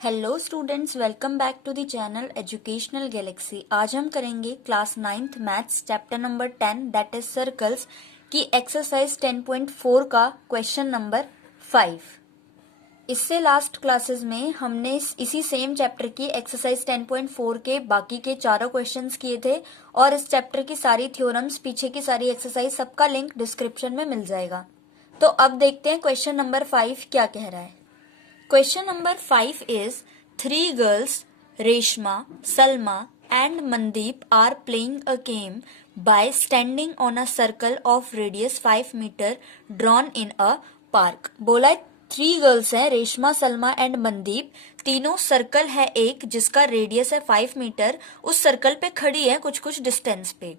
Hello students, welcome back to the channel educational galaxy. आज हम करेंगे class 9th maths chapter number 10 that is circles की exercise 10.4 का question number 5। इससे last classes में हमने इसी सेम चैप्टर की एक्सरसाइज 10.4 के बाकी के चारों क्वेश्चंस किए थे और इस चैप्टर की सारी थ्योरम्स, पीछे की सारी एक्सरसाइज, सबका लिंक डिस्क्रिप्शन में मिल जाएगा। तो अब देखते हैं क्वेश्चन नंबर 5 क्या कह रहा है। Question number 5 is, three girls, Reshma, Salma and Mandeep are playing a game by standing on a circle of radius 5 meter drawn in a park। बोला है 3 गर्ल्स हैं, रेशमा, सलमा एंड मनदीप। तीनों सर्कल है एक जिसका रेडियस है 5 मीटर, उस सर्कल पे खड़ी है कुछ कुछ डिस्टेंस पे।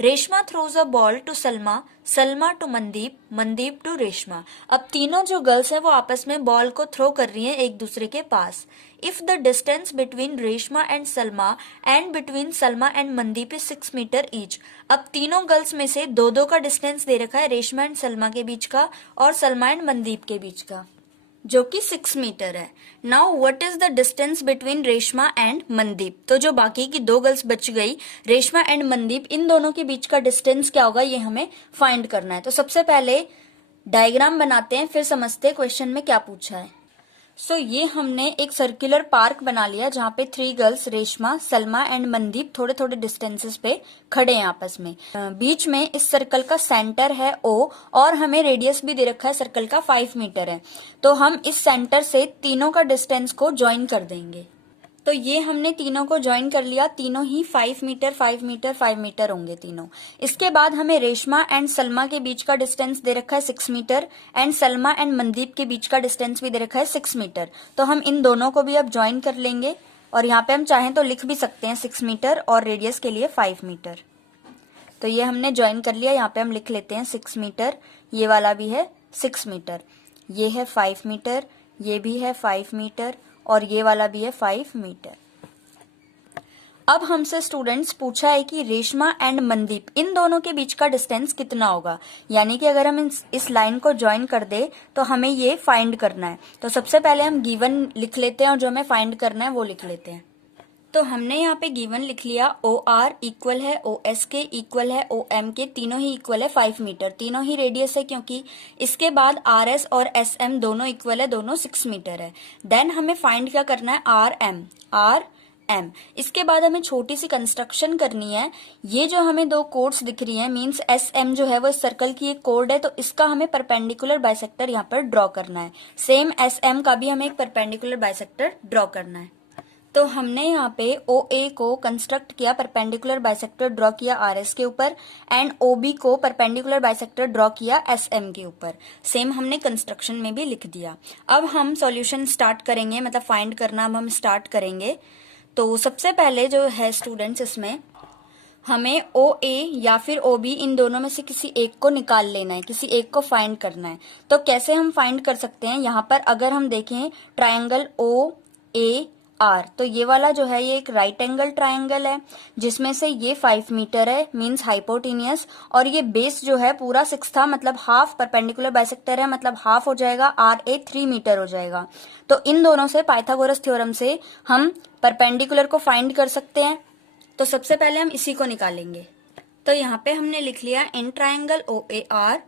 Reshma throws a ball to Salma, Salma to Mandeep, Mandeep to Reshma. अब तीनों जो गर्ल्स हैं वो आपस में बॉल को थ्रो कर रही हैं एक दूसरे के पास। If the distance between Reshma and Salma and between Salma and Mandeep is 6 metre each. अब तीनों गर्ल्स में से दो दो का डिस्टेंस दे रखा है, रेशमा एंड सलमा के बीच का और सलमा एंड मनदीप के बीच का, जो कि 6 मीटर है। Now what is the distance between Reshma and Mandeep. तो जो बाकी की दो गर्ल्स बच गई, रेशमा एंड मनदीप, इन दोनों के बीच का डिस्टेंस क्या होगा ये हमें फाइंड करना है। तो सबसे पहले डायग्राम बनाते हैं, फिर समझते हैं क्वेश्चन में क्या पूछा है। सो ये हमने एक सर्कुलर पार्क बना लिया जहाँ पे 3 गर्ल्स रेशमा, सलमा एंड मनदीप थोड़े थोड़े डिस्टेंसेस पे खड़े हैं आपस में। बीच में इस सर्कल का सेंटर है O और हमें रेडियस भी दे रखा है सर्कल का 5 मीटर है। तो हम इस सेंटर से तीनों का डिस्टेंस को ज्वाइन कर देंगे। तो ये हमने तीनों को ज्वाइन कर लिया, तीनों ही 5 मीटर 5 मीटर 5 मीटर होंगे तीनों। इसके बाद हमें रेशमा एंड सलमा के बीच का डिस्टेंस दे रखा है 6 metre and Salma and Mandeep के बीच का डिस्टेंस भी दे रखा है 6 मीटर। तो हम इन दोनों को भी अब ज्वाइन कर लेंगे और यहाँ पे हम चाहें तो लिख भी सकते हैं 6 मीटर और रेडियस के लिए 5 मीटर। तो ये हमने ज्वाइन कर लिया, यहाँ पे हम लिख लेते हैं 6 मीटर, ये वाला भी है 6 मीटर, ये है 5 मीटर, ये भी है 5 मीटर और ये वाला भी है 5 मीटर। अब हमसे स्टूडेंट्स पूछा है कि रेशमा एंड मनदीप इन दोनों के बीच का डिस्टेंस कितना होगा, यानी कि अगर हम इस लाइन को ज्वाइन कर दे तो हमें ये फाइंड करना है। तो सबसे पहले हम गिवन लिख लेते हैं और जो हमें फाइंड करना है वो लिख लेते हैं। तो हमने यहाँ पे गिवन लिख लिया, OR इक्वल है OS के, इक्वल है OM के, तीनों ही इक्वल है 5 मीटर, तीनों ही रेडियस है क्योंकि। इसके बाद RS और SM दोनों इक्वल है, दोनों 6 मीटर है। देन हमें फाइंड क्या करना है, RM। इसके बाद हमें छोटी सी कंस्ट्रक्शन करनी है। ये जो हमें दो कोड्स दिख रही हैं, मींस SM जो है वो इस सर्कल की एक कोड है, तो इसका हमें परपेंडिकुलर बाइसेक्टर यहाँ पर ड्रॉ करना है। सेम SM का भी हमें एक परपेंडिकुलर बाइसेक्टर ड्रॉ करना है। तो हमने यहाँ पे OA को कंस्ट्रक्ट किया, परपेंडिकुलर बाइसेक्टर ड्रॉ किया RS के ऊपर एंड OB को परपेंडिकुलर बाइसेक्टर ड्रॉ किया SM के ऊपर। सेम हमने कंस्ट्रक्शन में भी लिख दिया। अब हम सॉल्यूशन स्टार्ट करेंगे, मतलब फाइंड करना अब हम स्टार्ट करेंगे। तो सबसे पहले जो है स्टूडेंट्स, इसमें हमें OA या फिर OB इन दोनों में से किसी एक को निकाल लेना है, किसी एक को फाइंड करना है। तो कैसे हम फाइंड कर सकते हैं, यहाँ पर अगर हम देखें ट्रायंगल OAR, तो ये वाला जो है ये एक राइट एंगल ट्रायंगल है जिसमें से ये 5 मीटर है, मींस हाइपोटेनियस, और ये बेस जो है पूरा 6 था, मतलब हाफ परपेंडिकुलर बाइसेक्टर है, मतलब हाफ हो जाएगा, RA 3 मीटर हो जाएगा। तो इन दोनों से पाइथागोरस थ्योरम से हम परपेंडिकुलर को फाइंड कर सकते हैं। तो सबसे पहले हम इसी को निकालेंगे। तो यहाँ पे हमने लिख लिया इन ट्रायंगल OAR,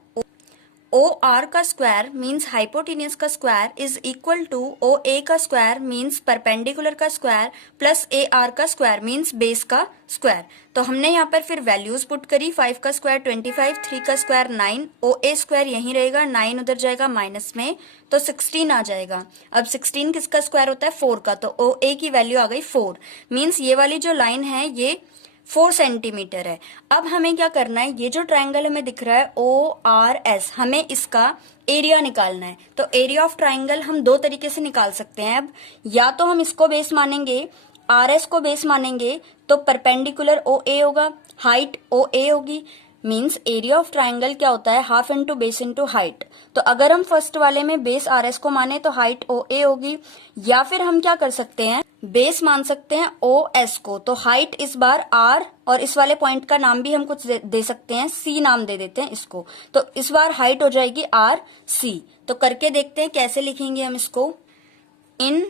OR का स्क्वायर मींस हाइपोटेनियस का square is equal to OA का स्क्वायर मींस परपेंडिकुलर का स्क्वायर प्लस AR का स्क्वायर मींस बेस का स्क्वायर। तो हमने यहाँ पर फिर वैल्यूज पुट करी, 5 का स्क्वायर 25, 3 का स्क्वायर 9, OA स्क्वायर यहीं रहेगा, 9 उधर जाएगा माइनस में, तो 16 आ जाएगा। अब 16 किसका स्क्वायर होता है, 4 का, तो OA की वैल्यू आ गई 4, मींस ये वाली जो लाइन है ये 4 सेंटीमीटर है। अब हमें क्या करना है, ये जो ट्रायंगल हमें दिख रहा है ORS, हमें इसका एरिया निकालना है। तो एरिया ऑफ ट्रायंगल हम दो तरीके से निकाल सकते हैं। अब या तो हम इसको बेस मानेंगे, RS को बेस मानेंगे, तो परपेंडिकुलर OA होगा, हाइट OA होगी, मींस एरिया ऑफ ट्रायंगल क्या होता है, half into base into height. तो अगर हम फर्स्ट वाले में बेस RS को माने तो हाइट OA होगी, या फिर हम क्या कर सकते हैं, बेस मान सकते हैं OS को, तो हाइट इस बार R और इस वाले पॉइंट का नाम भी हम कुछ दे सकते हैं, C नाम दे देते हैं इसको, तो इस बार हाइट हो जाएगी RC। तो करके देखते हैं कैसे लिखेंगे हम इसको। इन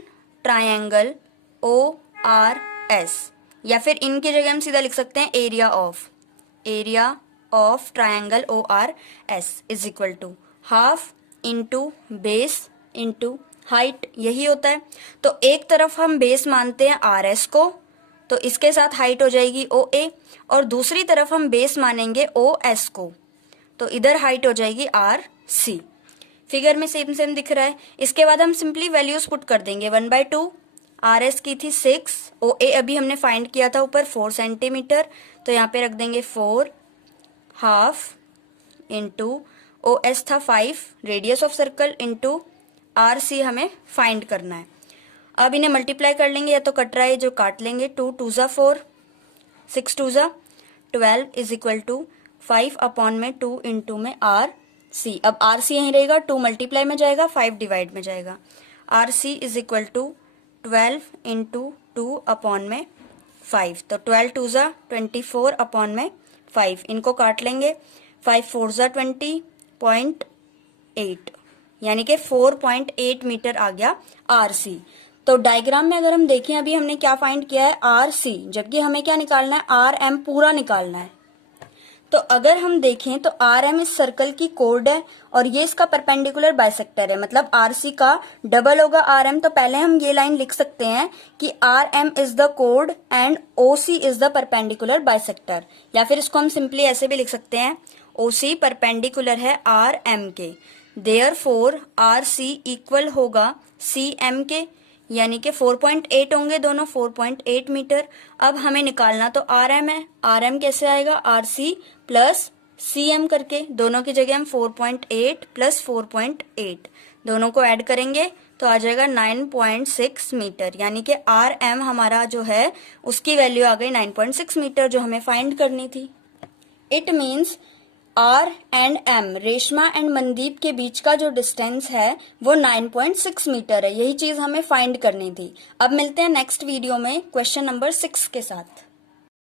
ट्रायंगल ORS, या फिर इनकी जगह हम सीधा लिख सकते हैं area of triangle ORS is equal to half into base into height, यही होता है। तो एक तरफ हम बेस मानते हैं RS को, तो इसके साथ हाइट हो जाएगी OA, और दूसरी तरफ हम बेस मानेंगे OS को, तो इधर हाइट हो जाएगी RC। फिगर में सेम सेम दिख रहा है। इसके बाद हम सिंपली वैल्यूज पुट कर देंगे 1/2, RS की थी 6, OA अभी हमने फाइंड किया था ऊपर 4 सेंटीमीटर, तो यहाँ पे रख देंगे 4 हाफ इंटू OS था 5 radius of circle into RC हमें फाइंड करना है। अब इन्हें मल्टीप्लाई कर लेंगे, या तो कट रहा है जो काट लेंगे, 2 2 जा 4, 6 2 जा 12 इज इक्वल टू 5 अपॉन में 2 इंटू में RC। अब RC यहीं रहेगा, 2 मल्टीप्लाई में जाएगा, 5 डिवाइड में जाएगा। RC is equal to 12 into 2 upon में 5, तो 12 2 जा 24 अपॉन में 5, इनको काट लेंगे, 5 4 जा 20.8, यानी कि 4.8 मीटर आ गया RC। तो डायग्राम में अगर हम देखें, अभी हमने क्या फाइंड किया है RC, जबकि हमें क्या निकालना है RM पूरा निकालना है। तो अगर हम देखें तो RM इस सर्कल की कोड है और ये इसका परपेंडिकुलर बाइसेक्टर है, मतलब RC का डबल होगा RM। तो पहले हम ये लाइन लिख सकते हैं कि RM is the code and OC is the perpendicular bisector, या फिर इसको हम सिंपली ऐसे भी लिख सकते हैं, OC परपेंडिकुलर है RM के, देयरफॉर RC इक्वल होगा CM के, यानी कि 4.8 होंगे दोनों, 4.8 मीटर। अब हमें निकालना तो RM है, RM कैसे आएगा, RC प्लस CM करके, दोनों की जगह हम 4.8 प्लस 4.8 दोनों को ऐड करेंगे तो आ जाएगा 9.6 मीटर, यानी कि RM हमारा जो है उसकी वैल्यू आ गई 9.6 मीटर जो हमें फाइंड करनी थी। It means R and M, Reshma and Mandeep के बीच का जो डिस्टेंस है वो 9.6 मीटर है। यही चीज हमें फाइंड करनी थी। अब मिलते हैं नेक्स्ट वीडियो में क्वेश्चन नंबर 6 के साथ।